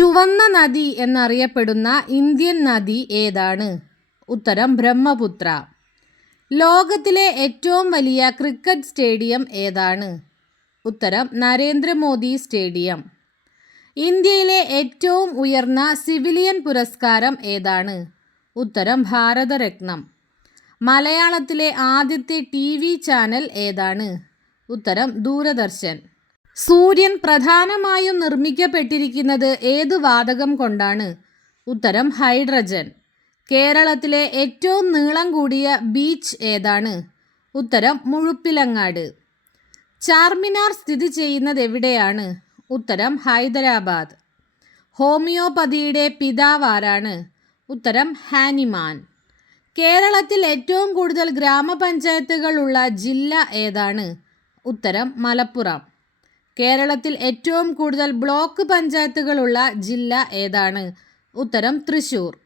ചുവന്ന നദി എന്നറിയപ്പെടുന്ന ഇന്ത്യൻ നദി ഏതാണ്? ഉത്തരം ബ്രഹ്മപുത്ര. ലോകത്തിലെ ഏറ്റവും വലിയ ക്രിക്കറ്റ് സ്റ്റേഡിയം ഏതാണ്? ഉത്തരം നരേന്ദ്രമോദി സ്റ്റേഡിയം. ഇന്ത്യയിലെ ഏറ്റവും ഉയർന്ന സിവിലിയൻ പുരസ്കാരം ഏതാണ്? ഉത്തരം ഭാരതരത്നം. മലയാളത്തിലെ ആദ്യത്തെ TV ചാനൽ ഏതാണ്? ഉത്തരം ദൂരദർശൻ. സൂര്യൻ പ്രധാനമായും നിർമ്മിക്കപ്പെട്ടിരിക്കുന്നത് ഏത് വാതകം കൊണ്ടാണ്? ഉത്തരം ഹൈഡ്രജൻ. കേരളത്തിലെ ഏറ്റവും നീളം കൂടിയ ബീച്ച് ഏതാണ്? ഉത്തരം മുഴുപ്പിലങ്ങാട്. ചാർമിനാർ സ്ഥിതി ചെയ്യുന്നത് എവിടെയാണ്? ഉത്തരം ഹൈദരാബാദ്. ഹോമിയോപ്പതിയുടെ പിതാവ് ആരാണ്? ഉത്തരം ഹാനിമാൻ. കേരളത്തിൽ ഏറ്റവും കൂടുതൽ ഗ്രാമപഞ്ചായത്തുകൾ ഉള്ള ജില്ല ഏതാണ്? ഉത്തരം മലപ്പുറം. കേരളത്തിൽ ഏറ്റവും കൂടുതൽ ബ്ലോക്ക് പഞ്ചായത്തുകളുള്ള ജില്ല ഏതാണ്? ഉത്തരം തൃശ്ശൂർ.